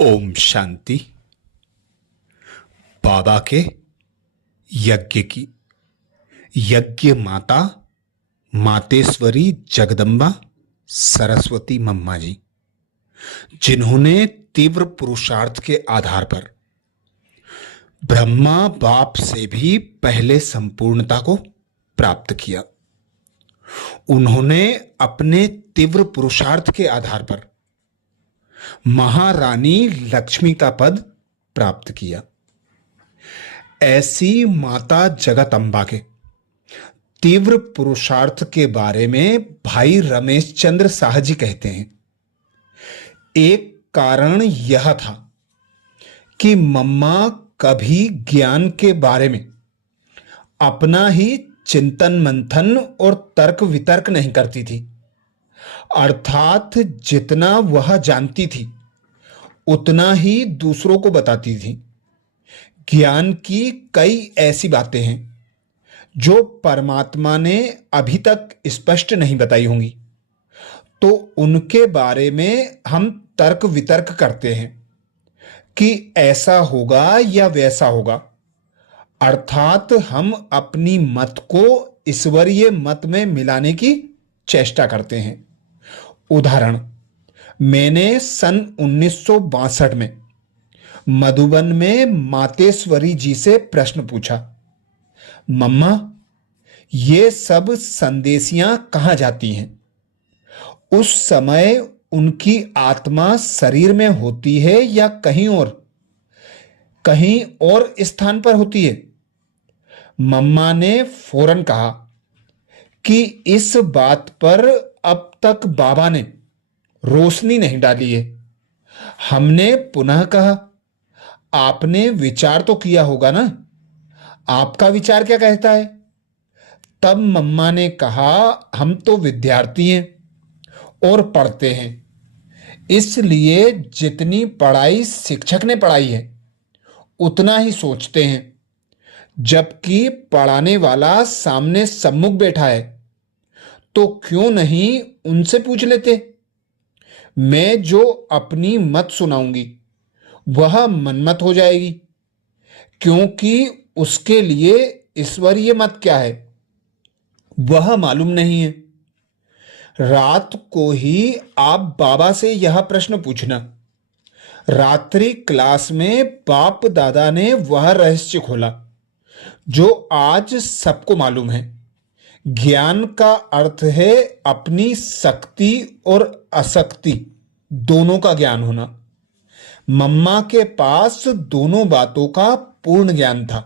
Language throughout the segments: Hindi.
ओम शांति। बाबा के यज्ञ की यज्ञ माता मातेश्वरी जगदम्बा सरस्वती मम्मा जी, जिन्होंने तीव्र पुरुषार्थ के आधार पर ब्रह्मा बाप से भी पहले संपूर्णता को प्राप्त किया। उन्होंने अपने तीव्र पुरुषार्थ के आधार पर महारानी लक्ष्मी का पद प्राप्त किया। ऐसी माता जगदम्बा के तीव्र पुरुषार्थ के बारे में भाई रमेश चंद्र शाह जी कहते हैं, एक कारण यह था कि मम्मा कभी ज्ञान के बारे में अपना ही चिंतन मंथन और तर्क वितर्क नहीं करती थी, अर्थात जितना वह जानती थी उतना ही दूसरों को बताती थी। ज्ञान की कई ऐसी बातें हैं जो परमात्मा ने अभी तक स्पष्ट नहीं बताई होंगी, तो उनके बारे में हम तर्क वितर्क करते हैं कि ऐसा होगा या वैसा होगा, अर्थात हम अपनी मत को ईश्वरीय मत में मिलाने की चेष्टा करते हैं। उदाहरण, मैंने सन 1962 में मधुबन में मातेश्वरी जी से प्रश्न पूछा, मम्मा ये सब संदेशियां कहां जाती हैं? उस समय उनकी आत्मा शरीर में होती है या कहीं और स्थान पर होती है? मम्मा ने फौरन कहा कि इस बात पर अब तक बाबा ने रोशनी नहीं डाली है। हमने पुनः कहा, आपने विचार तो किया होगा ना, आपका विचार क्या कहता है? तब मम्मा ने कहा, हम तो विद्यार्थी हैं और पढ़ते हैं, इसलिए जितनी पढ़ाई शिक्षक ने पढ़ाई है उतना ही सोचते हैं, जबकि पढ़ाने वाला सामने सम्मुख बैठा है तो क्यों नहीं उनसे पूछ लेते। मैं जो अपनी मत सुनाऊंगी वह मनमत हो जाएगी, क्योंकि उसके लिए ईश्वरीय मत क्या है वह मालूम नहीं है। रात को ही आप बाबा से यह प्रश्न पूछना। रात्रि क्लास में बाप दादा ने वह रहस्य खोला जो आज सबको मालूम है। ज्ञान का अर्थ है अपनी शक्ति और अशक्ति दोनों का ज्ञान होना। मम्मा के पास दोनों बातों का पूर्ण ज्ञान था,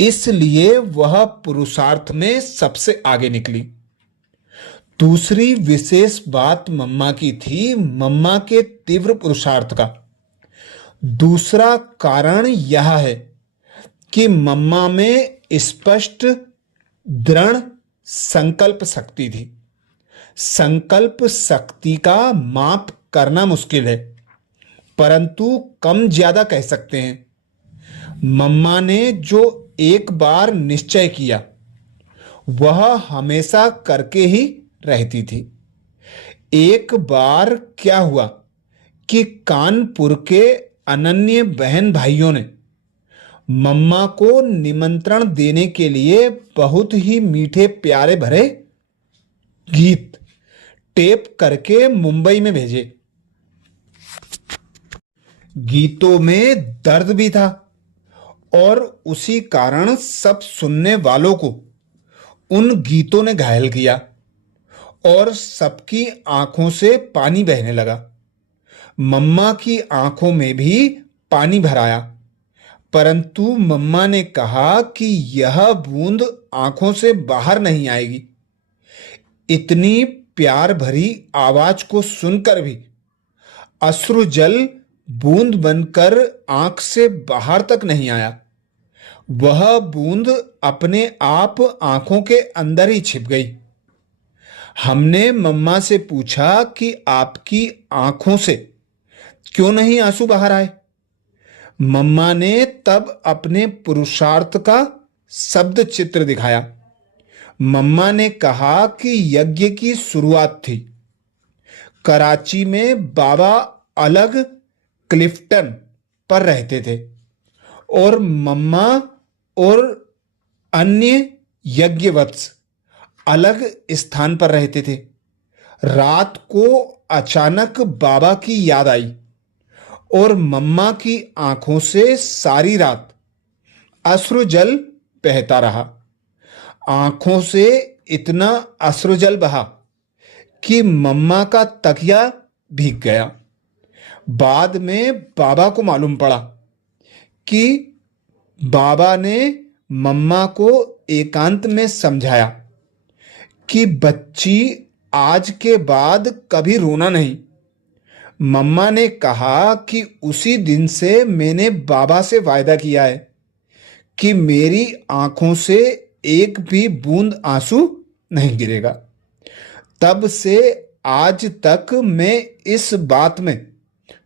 इसलिए वह पुरुषार्थ में सबसे आगे निकली। दूसरी विशेष बात मम्मा की थी, मम्मा के तीव्र पुरुषार्थ का दूसरा कारण यह है कि मम्मा में स्पष्ट दृढ़ संकल्प शक्ति थी। संकल्प शक्ति का माप करना मुश्किल है, परंतु कम ज्यादा कह सकते हैं। मम्मा ने जो एक बार निश्चय किया वह हमेशा करके ही रहती थी। एक बार क्या हुआ कि कानपुर के अनन्य बहन भाइयों ने मम्मा को निमंत्रण देने के लिए बहुत ही मीठे प्यारे भरे गीत टेप करके मुंबई में भेजे। गीतों में दर्द भी था और उसी कारण सब सुनने वालों को उन गीतों ने घायल किया और सबकी आंखों से पानी बहने लगा। मम्मा की आंखों में भी पानी भर आया, परंतु मम्मा ने कहा कि यह बूंद आंखों से बाहर नहीं आएगी। इतनी प्यार भरी आवाज को सुनकर भी अश्रु जल बूंद बनकर आंख से बाहर तक नहीं आया। वह बूंद अपने आप आंखों के अंदर ही छिप गई। हमने मम्मा से पूछा कि आपकी आंखों से क्यों नहीं आंसू बाहर आए? मम्मा ने तब अपने पुरुषार्थ का शब्द चित्र दिखाया। मम्मा ने कहा कि यज्ञ की शुरुआत थी। कराची में बाबा अलग क्लिफ्टन पर रहते थे और मम्मा और अन्य यज्ञवत्स अलग स्थान पर रहते थे। रात को अचानक बाबा की याद आई और मम्मा की आंखों से सारी रात अश्रुजल बहता रहा। आंखों से इतना अश्रुजल बहा कि मम्मा का तकिया भीग गया। बाद में बाबा को मालूम पड़ा कि बाबा ने मम्मा को एकांत में समझाया कि बच्ची आज के बाद कभी रोना नहीं। मम्मा ने कहा कि उसी दिन से मैंने बाबा से वायदा किया है कि मेरी आंखों से एक भी बूंद आंसू नहीं गिरेगा। तब से आज तक मैं इस बात में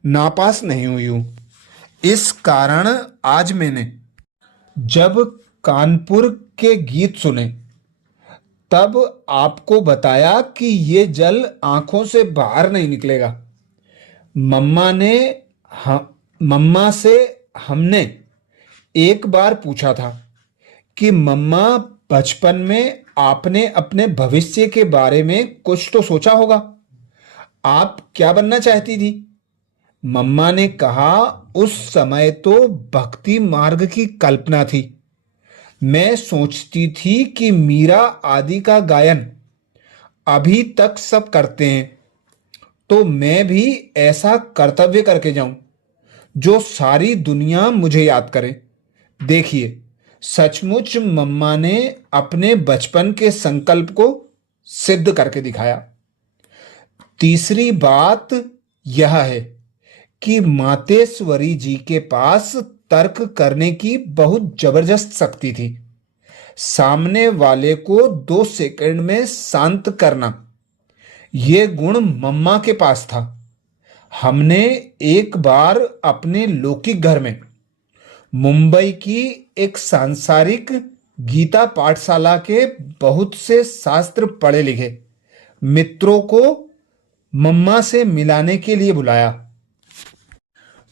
नापास नहीं हुई हूं। इस कारण आज मैंने जब कानपुर के गीत सुने तब आपको बताया कि ये जल आंखों से बाहर नहीं निकलेगा। मम्मा से हमने एक बार पूछा था कि मम्मा बचपन में आपने अपने भविष्य के बारे में कुछ तो सोचा होगा। आप क्या बनना चाहती थी? मम्मा ने कहा, उस समय तो भक्ति मार्ग की कल्पना थी। मैं सोचती थी कि मीरा आदि का गायन अभी तक सब करते हैं तो मैं भी ऐसा कर्तव्य करके जाऊं जो सारी दुनिया मुझे याद करे। देखिए, सचमुच मम्मा ने अपने बचपन के संकल्प को सिद्ध करके दिखाया। तीसरी बात यह है कि मातेश्वरी जी के पास तर्क करने की बहुत जबरदस्त शक्ति थी। सामने वाले को 2 सेकंड में शांत करना, यह गुण मम्मा के पास था। हमने एक बार अपने लौकिक घर में मुंबई की एक सांसारिक गीता पाठशाला के बहुत से शास्त्र पढ़े लिखे मित्रों को मम्मा से मिलाने के लिए बुलाया।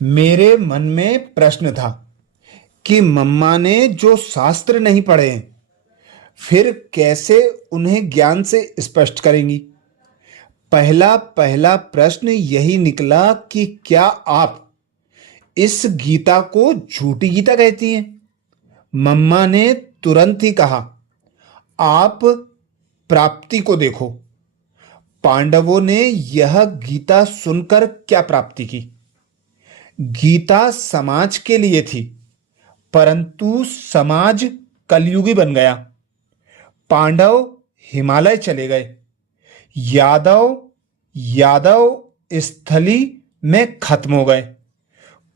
मेरे मन में प्रश्न था कि मम्मा ने जो शास्त्र नहीं पढ़े हैं, फिर कैसे उन्हें ज्ञान से स्पष्ट करेंगी। पहला प्रश्न यही निकला कि क्या आप इस गीता को झूठी गीता कहती हैं? मम्मा ने तुरंत ही कहा, आप प्राप्ति को देखो। पांडवों ने यह गीता सुनकर क्या प्राप्ति की? गीता समाज के लिए थी, परंतु समाज कलयुगी बन गया। पांडव हिमालय चले गए, यादव स्थली में खत्म हो गए,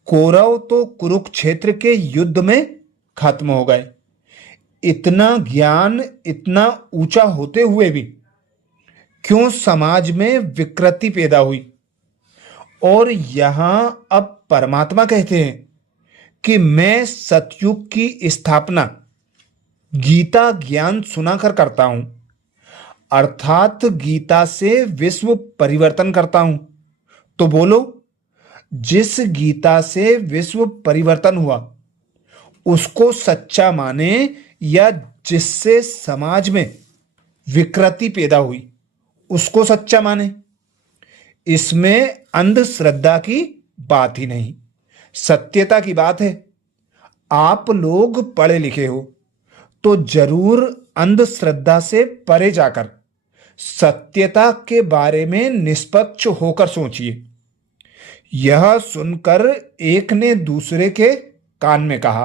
कौरव तो कुरुक्षेत्र के युद्ध में खत्म हो गए। इतना ज्ञान इतना ऊंचा होते हुए भी क्यों समाज में विकृति पैदा हुई? और यहां अब परमात्मा कहते हैं कि मैं सतयुग की स्थापना गीता ज्ञान सुनाकर करता हूं, अर्थात गीता से विश्व परिवर्तन करता हूं। तो बोलो, जिस गीता से विश्व परिवर्तन हुआ उसको सच्चा माने या जिससे समाज में विकृति पैदा हुई उसको सच्चा माने? इसमें अंधश्रद्धा की बात ही नहीं, सत्यता की बात है। आप लोग पढ़े लिखे हो तो जरूर अंधश्रद्धा से परे जाकर सत्यता के बारे में निष्पक्ष होकर सोचिए। यह सुनकर एक ने दूसरे के कान में कहा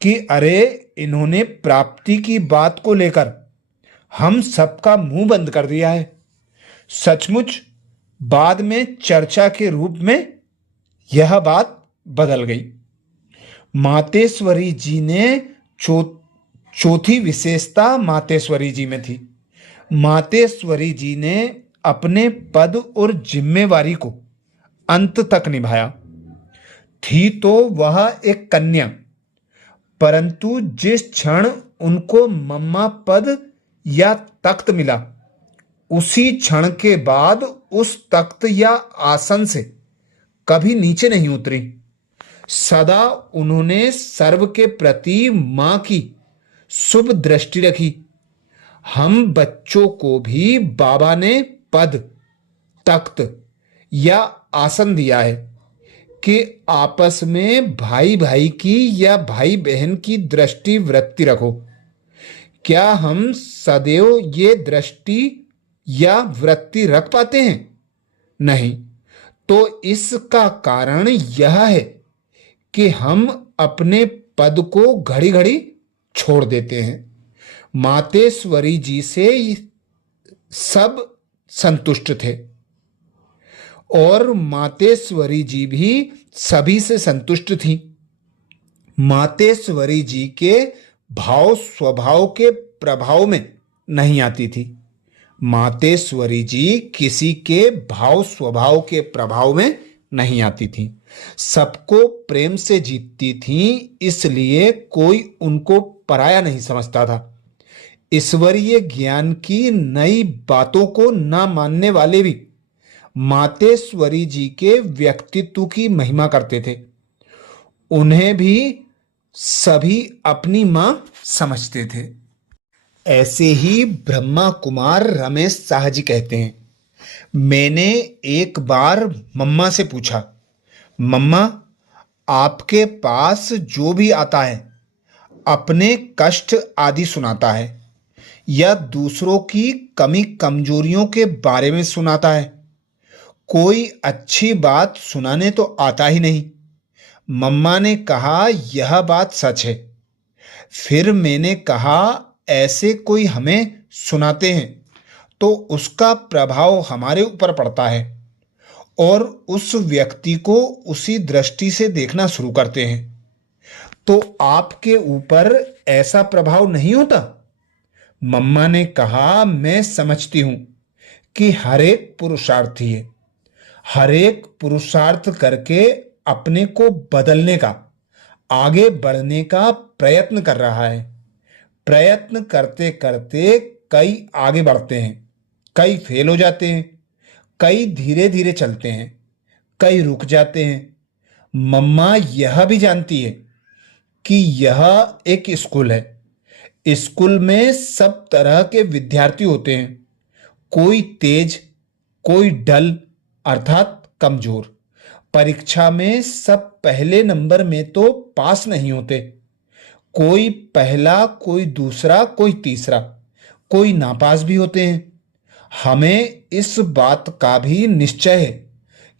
कि अरे, इन्होंने प्राप्ति की बात को लेकर हम सबका मुंह बंद कर दिया है। सचमुच बाद में चर्चा के रूप में यह बात बदल गई। मातेश्वरी जी ने चौथी विशेषता मातेश्वरी जी में थी। मातेश्वरी जी ने अपने पद और जिम्मेवारी को अंत तक निभाया। थी तो वह एक कन्या, परंतु जिस क्षण उनको मम्मा पद या तख्त मिला, उसी क्षण के बाद उस तख्त या आसन से कभी नीचे नहीं उतरी। सदा उन्होंने सर्व के प्रति मां की शुभ दृष्टि रखी। हम बच्चों को भी बाबा ने पद, तख्त या आसन दिया है कि आपस में भाई भाई की या भाई बहन की दृष्टि वृत्ति रखो। क्या हम सदैव ये दृष्टि या वृत्ति रख पाते हैं? नहीं। तो इसका कारण यह है कि हम अपने पद को घड़ी घड़ी छोड़ देते हैं। मातेश्वरी जी से सब संतुष्ट थे और मातेश्वरी जी भी सभी से संतुष्ट थी। मातेश्वरी जी के भाव स्वभाव के प्रभाव में नहीं आती थी। मातेश्वरी जी किसी के भाव स्वभाव के प्रभाव में नहीं आती थी। सबको प्रेम से जीतती थी, इसलिए कोई उनको पराया नहीं समझता था। ईश्वरीय ज्ञान की नई बातों को न मानने वाले भी मातेश्वरी जी के व्यक्तित्व की महिमा करते थे। उन्हें भी सभी अपनी मां समझते थे। ऐसे ही ब्रह्मा कुमार रमेश शाह जी कहते हैं, मैंने एक बार मम्मा से पूछा, मम्मा, आपके पास जो भी आता है अपने कष्ट आदि सुनाता है या दूसरों की कमी कमजोरियों के बारे में सुनाता है, कोई अच्छी बात सुनाने तो आता ही नहीं। मम्मा ने कहा, यह बात सच है। फिर मैंने कहा, ऐसे कोई हमें सुनाते हैं तो उसका प्रभाव हमारे ऊपर पड़ता है और उस व्यक्ति को उसी दृष्टि से देखना शुरू करते हैं। तो आपके ऊपर ऐसा प्रभाव नहीं होता? मम्मा ने कहा, मैं समझती हूं कि हर एक पुरुषार्थी है, हर एक पुरुषार्थ करके अपने को बदलने का, आगे बढ़ने का प्रयत्न कर रहा है। प्रयत्न करते करते कई आगे बढ़ते हैं, कई फेल हो जाते हैं, कई धीरे धीरे चलते हैं, कई रुक जाते हैं। मम्मा यह भी जानती है कि यह एक स्कूल है। स्कूल में सब तरह के विद्यार्थी होते हैं, कोई तेज, कोई डल अर्थात कमजोर। परीक्षा में सब पहले नंबर में तो पास नहीं होते, कोई पहला, कोई दूसरा, कोई तीसरा, कोई नापास भी होते हैं। हमें इस बात का भी निश्चय है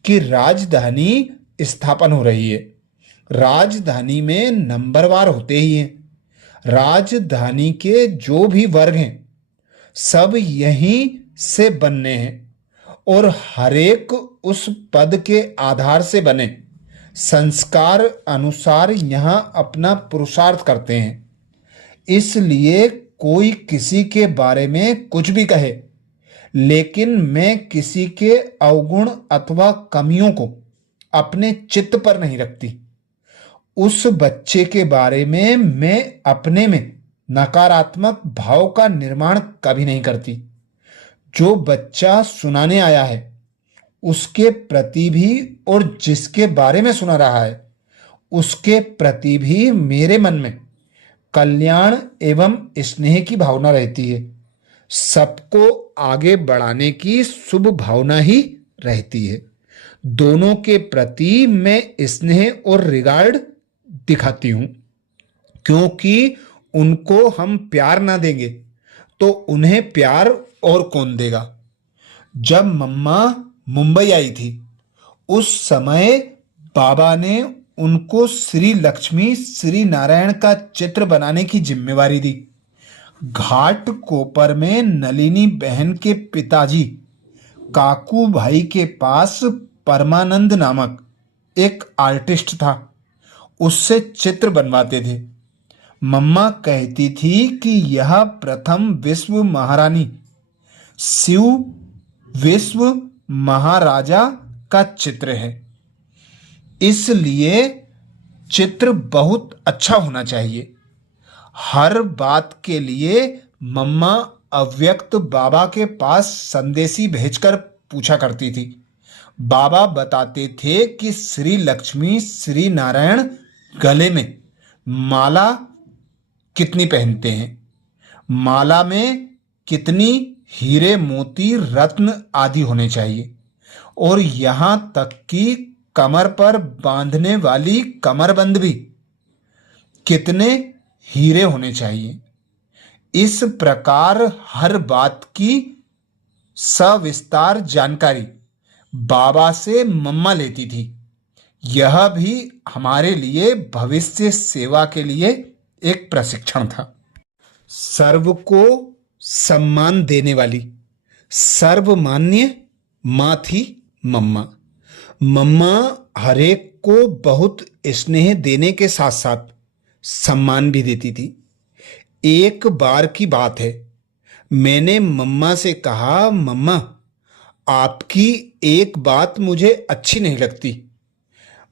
कि राजधानी स्थापन हो रही है। राजधानी में नंबरवार होते ही हैं। राजधानी के जो भी वर्ग हैं सब यहीं से बनने हैं और हरेक उस पद के आधार से बने संस्कार अनुसार यहां अपना पुरुषार्थ करते हैं। इसलिए कोई किसी के बारे में कुछ भी कहे, लेकिन मैं किसी के अवगुण अथवा कमियों को अपने चित्त पर नहीं रखती। उस बच्चे के बारे में मैं अपने में नकारात्मक भाव का निर्माण कभी नहीं करती। जो बच्चा सुनाने आया है उसके प्रति भी और जिसके बारे में सुना रहा है उसके प्रति भी मेरे मन में कल्याण एवं स्नेह की भावना रहती है। सबको आगे बढ़ाने की शुभ भावना ही रहती है। दोनों के प्रति मैं स्नेह और रिगार्ड दिखाती हूं, क्योंकि उनको हम प्यार ना देंगे तो उन्हें प्यार और कौन देगा। जब मम्मा मुंबई आई थी उस समय बाबा ने उनको श्री लक्ष्मी श्री नारायण का चित्र बनाने की जिम्मेवारी दी। घाट कोपर में नलिनी बहन के पिताजी काकू भाई के पास परमानंद नामक एक आर्टिस्ट था, उससे चित्र बनवाते थे। मम्मा कहती थी कि यह प्रथम विश्व महारानी शिव विश्व महाराजा का चित्र है, इसलिए चित्र बहुत अच्छा होना चाहिए। हर बात के लिए मम्मा अव्यक्त बाबा के पास संदेशी भेजकर पूछा करती थी, बाबा बताते थे कि श्री लक्ष्मी श्री नारायण गले में माला कितनी पहनते हैं, माला में कितनी हीरे मोती रत्न आदि होने चाहिए, और यहाँ तक कि कमर पर बांधने वाली कमरबंद भी कितने हीरे होने चाहिए। इस प्रकार हर बात की सविस्तार जानकारी बाबा से मम्मा लेती थी। यह भी हमारे लिए भविष्य सेवा के लिए एक प्रशिक्षण था। सर्व को सम्मान देने वाली सर्वमान्य माँ थी मम्मा। मम्मा हरेक को बहुत स्नेह देने के साथ साथ सम्मान भी देती थी। एक बार की बात है, मैंने मम्मा से कहा, मम्मा आपकी एक बात मुझे अच्छी नहीं लगती।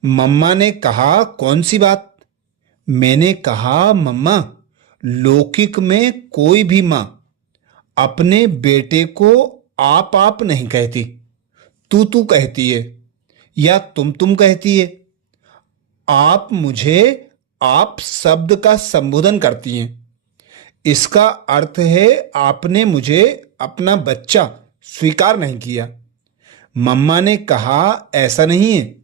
मम्मा ने कहा, कौन सी बात? मैंने कहा, मम्मा लौकिक में कोई भी माँ अपने बेटे को आप नहीं कहती, तू कहती है या तुम कहती है। आप मुझे आप शब्द का संबोधन करती हैं। इसका अर्थ है आपने मुझे अपना बच्चा स्वीकार नहीं किया। मम्मा ने कहा, ऐसा नहीं है,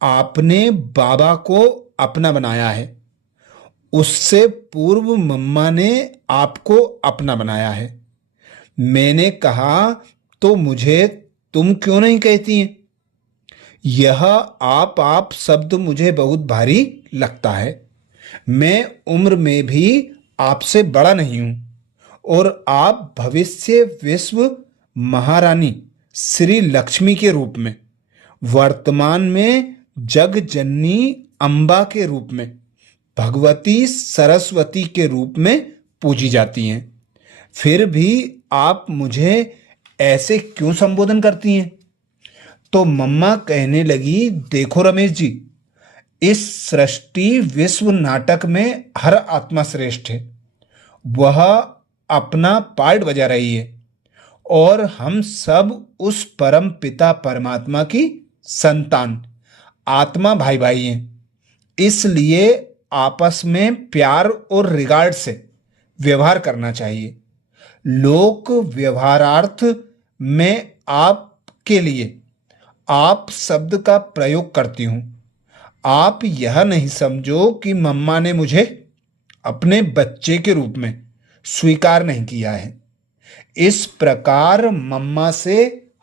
आपने बाबा को अपना बनाया है। उससे पूर्व मम्मा ने आपको अपना बनाया है। मैंने कहा, तो मुझे तुम क्यों नहीं कहती हैं? यह आप शब्द मुझे बहुत भारी लगता है। मैं उम्र में भी आपसे बड़ा नहीं हूं, और आप भविष्य विश्व महारानी श्री लक्ष्मी के रूप में, वर्तमान में जग जननी अम्बा के रूप में, भगवती सरस्वती के रूप में पूजी जाती हैं। फिर भी आप मुझे ऐसे क्यों संबोधन करती हैं? तो मम्मा कहने लगी, देखो रमेश जी, इस सृष्टि विश्व नाटक में हर आत्मा श्रेष्ठ है। वह अपना पार्ट बजा रही है, और हम सब उस परम पिता परमात्मा की संतान आत्मा भाई भाई हैं। इसलिए आपस में प्यार और रिगार्ड से व्यवहार करना चाहिए। लोक व्यवहारार्थ में आपके लिए आप शब्द का प्रयोग करती हूं। आप यह नहीं समझो कि मम्मा ने मुझे अपने बच्चे के रूप में स्वीकार नहीं किया है। इस प्रकार मम्मा से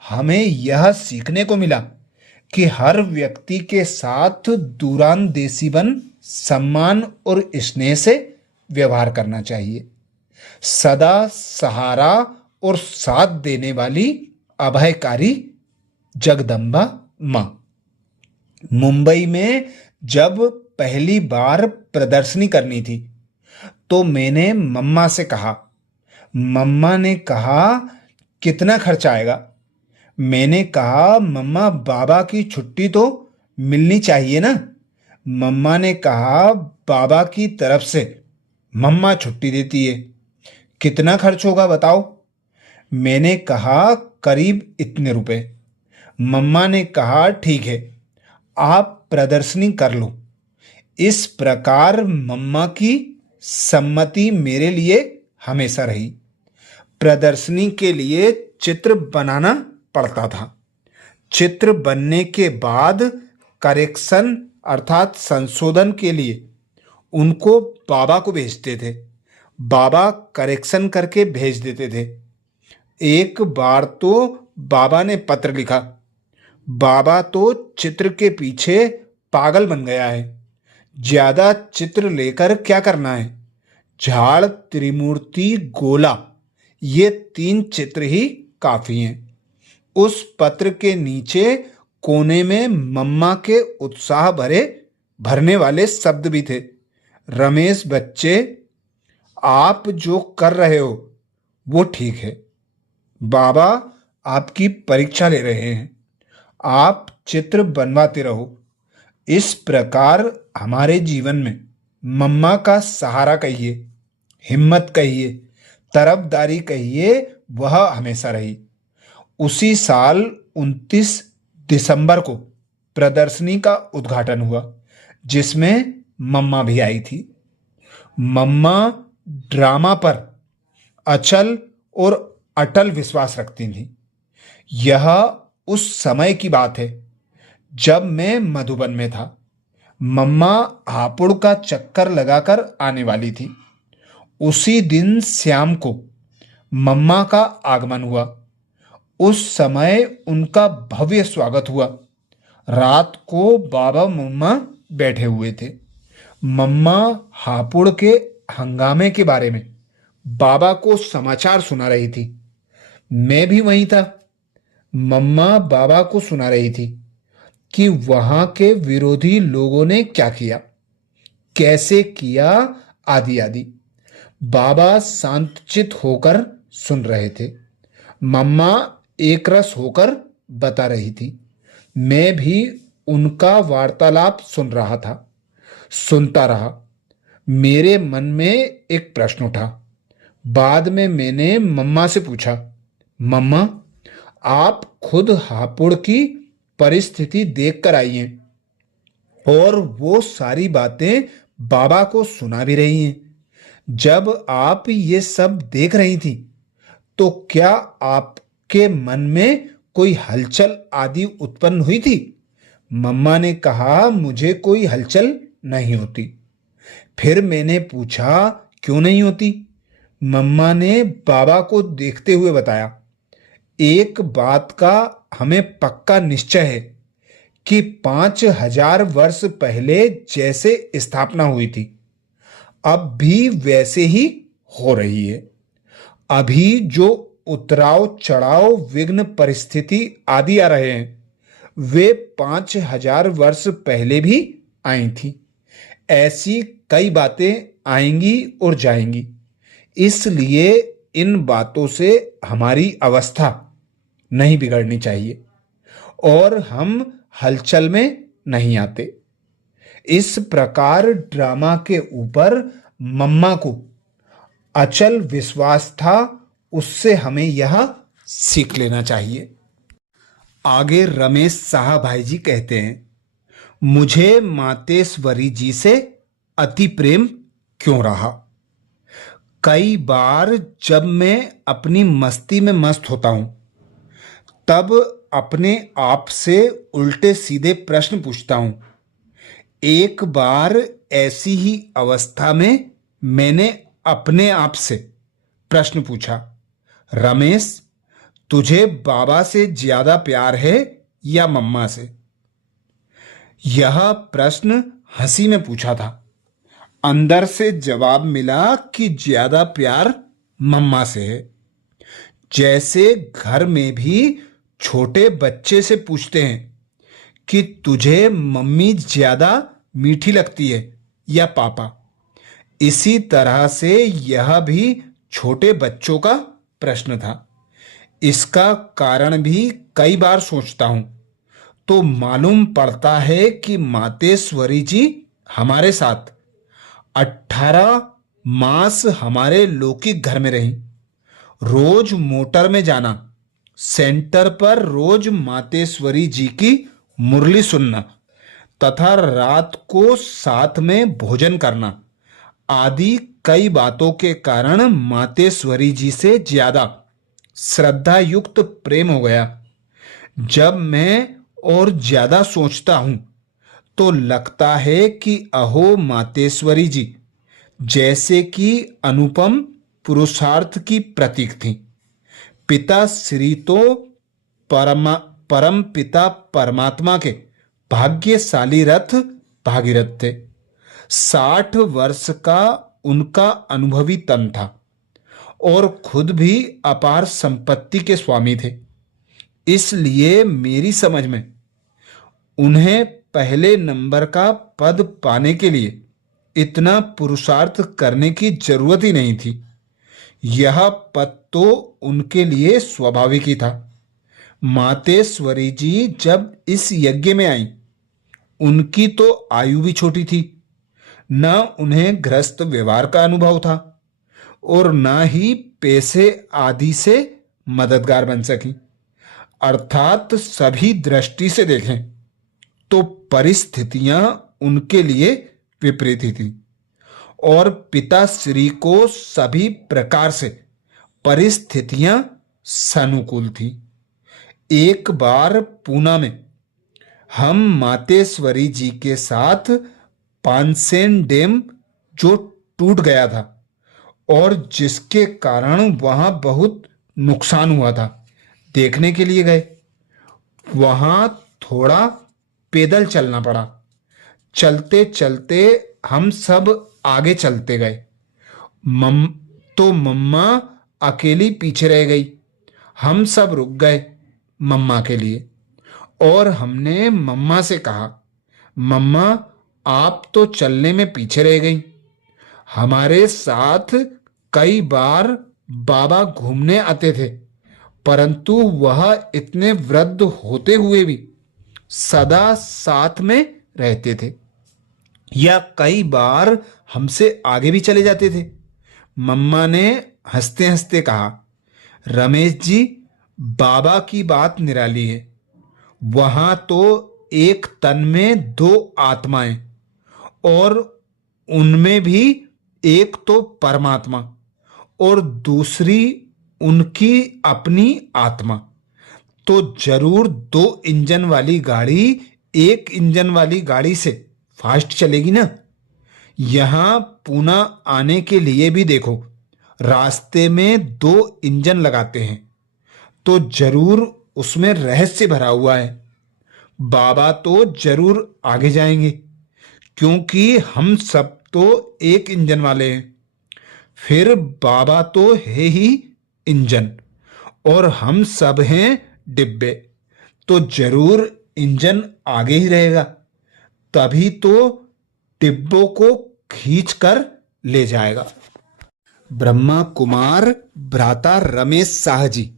हमें यह सीखने को मिला कि हर व्यक्ति के साथ दूरांदेशीवन सम्मान और स्नेह से व्यवहार करना चाहिए। सदा सहारा और साथ देने वाली अभयकारी जगदम्बा माँ। मुंबई में जब पहली बार प्रदर्शनी करनी थी तो मैंने मम्मा से कहा। मम्मा ने कहा, कितना खर्च आएगा? मैंने कहा, मम्मा बाबा की छुट्टी तो मिलनी चाहिए ना। मम्मा ने कहा, बाबा की तरफ से मम्मा छुट्टी देती है। कितना खर्च होगा बताओ? मैंने कहा, करीब इतने रुपए। मम्मा ने कहा, ठीक है, आप प्रदर्शनी कर लो। इस प्रकार मम्मा की सम्मति मेरे लिए हमेशा रही। प्रदर्शनी के लिए चित्र बनाना पड़ता था। चित्र बनने के बाद करेक्शन अर्थात संशोधन के लिए उनको बाबा को भेजते थे। बाबा करेक्शन करके भेज देते थे। एक बार तो बाबा ने पत्र लिखा, बाबा तो चित्र के पीछे पागल बन गया है। ज्यादा चित्र लेकर क्या करना है? झाड़, त्रिमूर्ति, गोला, ये 3 चित्र ही काफी हैं। उस पत्र के नीचे कोने में मम्मा के उत्साह भरने वाले शब्द भी थे। रमेश बच्चे, आप जो कर रहे हो वो ठीक है। बाबा आपकी परीक्षा ले रहे हैं। आप चित्र बनवाते रहो। इस प्रकार हमारे जीवन में मम्मा का सहारा कहिए, हिम्मत कहिए, तरफदारी कहिए, वह हमेशा रही। उसी साल 29 दिसंबर को प्रदर्शनी का उद्घाटन हुआ, जिसमें मम्मा भी आई थी। मम्मा ड्रामा पर अचल और अटल विश्वास रखती थी। यह उस समय की बात है जब मैं मधुबन में था। मम्मा हापुड़ का चक्कर लगाकर आने वाली थी। उसी दिन शाम को मम्मा का आगमन हुआ। उस समय उनका भव्य स्वागत हुआ। रात को बाबा मम्मा बैठे हुए थे। मम्मा हापुड़ के हंगामे के बारे में बाबा को समाचार सुना रही थी। मैं भी वहीं था। मम्मा बाबा को सुना रही थी कि वहां के विरोधी लोगों ने क्या किया, कैसे किया, आदि आदि। बाबा शांतचित होकर सुन रहे थे। मम्मा एकरस होकर बता रही थी। मैं भी उनका वार्तालाप सुन रहा था, सुनता रहा। मेरे मन में एक प्रश्न उठा। बाद में मैंने मम्मा से पूछा, मम्मा, आप खुद हापुड़ की परिस्थिति देखकर आई हैं और वो सारी बातें बाबा को सुना भी रही हैं। जब आप ये सब देख रही थी तो क्या आपके मन में कोई हलचल आदि उत्पन्न हुई थी? मम्मा ने कहा, मुझे कोई हलचल नहीं होती। फिर मैंने पूछा, क्यों नहीं होती? मम्मा ने बाबा को देखते हुए बताया, एक बात का हमें पक्का निश्चय है कि 5000 वर्ष पहले जैसे स्थापना हुई थी, अब भी वैसे ही हो रही है। अभी जो उतराव चढ़ाव, विघ्न, परिस्थिति आदि आ रहे हैं, वे 5000 वर्ष पहले भी आई थी। ऐसी कई बातें आएंगी और जाएंगी। इसलिए इन बातों से हमारी अवस्था नहीं बिगड़नी चाहिए और हम हलचल में नहीं आते। इस प्रकार ड्रामा के ऊपर मम्मा को अचल विश्वास था। उससे हमें यह सीख लेना चाहिए। आगे रमेश साहा भाई जी कहते हैं, मुझे मातेश्वरी जी से अति प्रेम क्यों रहा? कई बार जब मैं अपनी मस्ती में मस्त होता हूं, तब अपने आप से उल्टे सीधे प्रश्न पूछता हूं। एक बार ऐसी ही अवस्था में मैंने अपने आप से प्रश्न पूछा, रमेश, तुझे बाबा से ज्यादा प्यार है या मम्मा से? यह प्रश्न हंसी में पूछा था। अंदर से जवाब मिला कि ज्यादा प्यार मम्मा से है। जैसे घर में भी छोटे बच्चे से पूछते हैं कि तुझे मम्मी ज्यादा मीठी लगती है या पापा, इसी तरह से यह भी छोटे बच्चों का प्रश्न था। इसका कारण भी कई बार सोचता हूं तो मालूम पड़ता है कि मातेश्वरी जी हमारे साथ 18 मास हमारे लौकिक घर में रही। रोज मोटर में जाना, सेंटर पर रोज मातेश्वरी जी की मुरली सुनना तथा रात को साथ में भोजन करना आदि कई बातों के कारण मातेश्वरी जी से ज्यादा श्रद्धा युक्त प्रेम हो गया। जब मैं और ज्यादा सोचता हूं तो लगता है कि अहो मातेश्वरी जी जैसे कि अनुपम पुरुषार्थ की प्रतीक थी। पिता श्री तो परम पिता परमात्मा के भाग्यशाली रथ भागीरथ थे। 60 वर्ष का उनका अनुभवी तन था और खुद भी अपार संपत्ति के स्वामी थे। इसलिए मेरी समझ में उन्हें पहले नंबर का पद पाने के लिए इतना पुरुषार्थ करने की जरूरत ही नहीं थी। यह पद तो उनके लिए स्वाभाविक ही था। मातेश्वरी जी जब इस यज्ञ में आई, उनकी तो आयु भी छोटी थी। न उन्हें गृहस्थ व्यवहार का अनुभव था और न ही पैसे आदि से मददगार बन सकी। अर्थात सभी दृष्टि से देखें तो परिस्थितियां उनके लिए विपरीत ही थी और पिताश्री को सभी प्रकार से परिस्थितियां सानुकूल थी। एक बार पूना में हम मातेश्वरी जी के साथ पानसेन डैम जो टूट गया था और जिसके कारण वहां बहुत नुकसान हुआ था देखने के लिए गए। वहां थोड़ा पैदल चलना पड़ा। चलते चलते हम सब आगे चलते गए। मम तो मम्मा अकेली पीछे रह गई। हम सब रुक गए मम्मा के लिए और हमने मम्मा से कहा, मम्मा आप तो चलने में पीछे रह गई। हमारे साथ कई बार बाबा घूमने आते थे परंतु वह इतने वृद्ध होते हुए भी सदा साथ में रहते थे या कई बार हमसे आगे भी चले जाते थे। मम्मा ने हंसते हंसते कहा, रमेश जी बाबा की बात निराली है। वहां तो एक तन में दो आत्माएं और उनमें भी एक तो परमात्मा और दूसरी उनकी अपनी आत्मा। तो जरूर दो इंजन वाली गाड़ी एक इंजन वाली गाड़ी से फास्ट चलेगी ना। यहां पूना आने के लिए भी देखो रास्ते में दो इंजन लगाते हैं तो जरूर उसमें रहस्य भरा हुआ है। बाबा तो जरूर आगे जाएंगे क्योंकि हम सब तो एक इंजन वाले हैं। फिर बाबा तो है ही इंजन और हम सब हैं डिब्बे तो जरूर इंजन आगे ही रहेगा तभी तो डिब्बों को खींच कर ले जाएगा। ब्रह्मा कुमार भ्राता रमेश शाह जी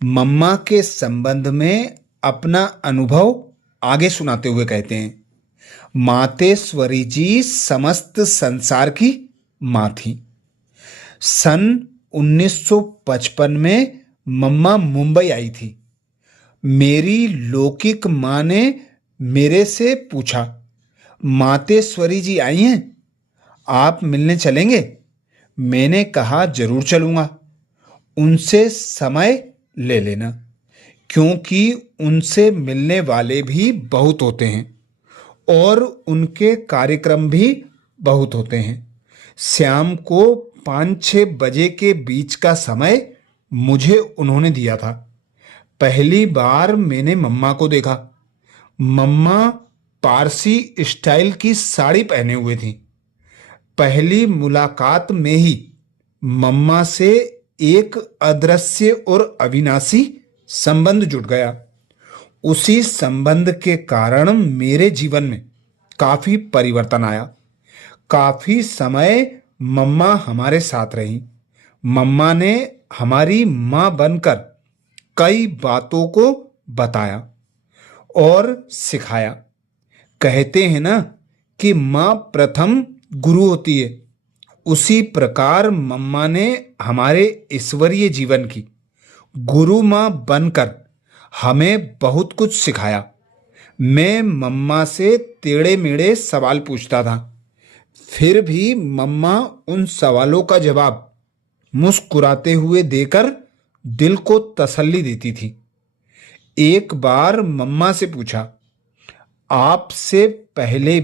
मम्मा के संबंध में अपना अनुभव आगे सुनाते हुए कहते हैं, मातेश्वरी जी समस्त संसार की मां थी। सन 1955 में मम्मा मुंबई आई थी। मेरी लौकिक मां ने मेरे से पूछा, मातेश्वरी जी आई हैं, आप मिलने चलेंगे? मैंने कहा जरूर चलूंगा। उनसे समय ले लेना क्योंकि उनसे मिलने वाले भी बहुत होते हैं और उनके कार्यक्रम भी बहुत होते हैं। शाम को 5-6 बजे के बीच का समय मुझे उन्होंने दिया था। पहली बार मैंने मम्मा को देखा। मम्मा पारसी स्टाइल की साड़ी पहने हुए थी। पहली मुलाकात में ही मम्मा से एक अदृश्य और अविनाशी संबंध जुड़ गया। उसी संबंध के कारण मेरे जीवन में काफी परिवर्तन आया। काफी समय मम्मा हमारे साथ रही। मम्मा ने हमारी मां बनकर कई बातों को बताया और सिखाया। कहते हैं ना कि मां प्रथम गुरु होती है, उसी प्रकार मम्मा ने हमारे ईश्वरीय जीवन की गुरु मां बनकर हमें बहुत कुछ सिखाया। मैं मम्मा से टेढ़े मेढ़े सवाल पूछता था, फिर भी मम्मा उन सवालों का जवाब मुस्कुराते हुए देकर दिल को तसल्ली देती थी। एक बार मम्मा से पूछा, आपसे पहले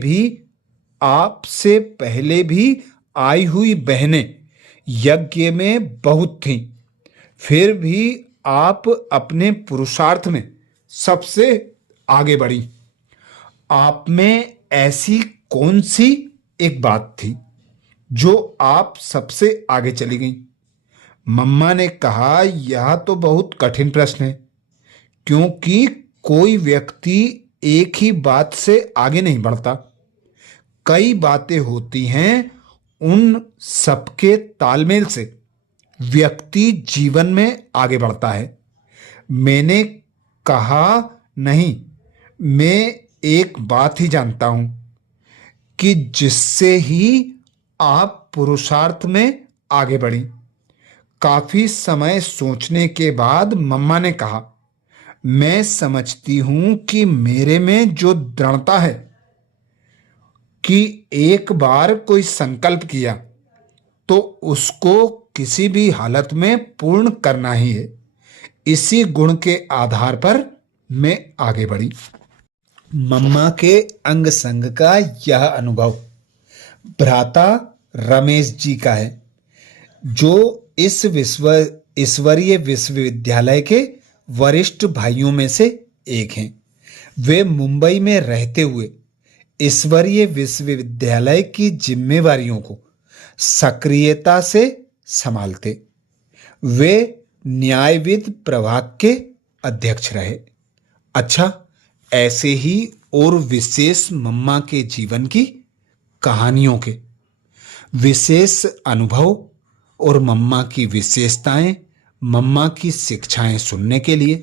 भी आई हुई बहनें यज्ञ में बहुत थीं, फिर भी आप अपने पुरुषार्थ में सबसे आगे बढ़ी। आप में ऐसी कौन सी एक बात थी जो आप सबसे आगे चली गई? मम्मा ने कहा, यह तो बहुत कठिन प्रश्न है क्योंकि कोई व्यक्ति एक ही बात से आगे नहीं बढ़ता। कई बातें होती हैं, उन सबके तालमेल से व्यक्ति जीवन में आगे बढ़ता है। मैंने कहा, नहीं, मैं एक बात ही जानता हूं कि जिससे ही आप पुरुषार्थ में आगे बढ़ी। काफी समय सोचने के बाद मम्मा ने कहा, मैं समझती हूं कि मेरे में जो दृढ़ता है कि एक बार कोई संकल्प किया तो उसको किसी भी हालत में पूर्ण करना ही है, इसी गुण के आधार पर मैं आगे बढ़ी। मम्मा के अंग संग का यह अनुभव भ्राता रमेश जी का है, जो इस ईश्वरीय विश्वविद्यालय के वरिष्ठ भाइयों में से एक हैं। वे मुंबई में रहते हुए ईश्वरीय विश्वविद्यालय की जिम्मेवारियों को सक्रियता से संभालते। वे न्यायविद प्रभाग के अध्यक्ष रहे। अच्छा, ऐसे ही और विशेष मम्मा के जीवन की कहानियों के विशेष अनुभव और मम्मा की विशेषताएं, मम्मा की शिक्षाएं सुनने के लिए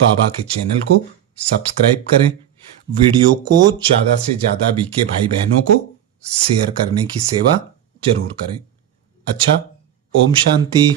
बाबा के चैनल को सब्सक्राइब करें। वीडियो को ज़्यादा से ज़्यादा बीके भाई बहनों को शेयर करने की सेवा जरूर करें। अच्छा, ओम शांति।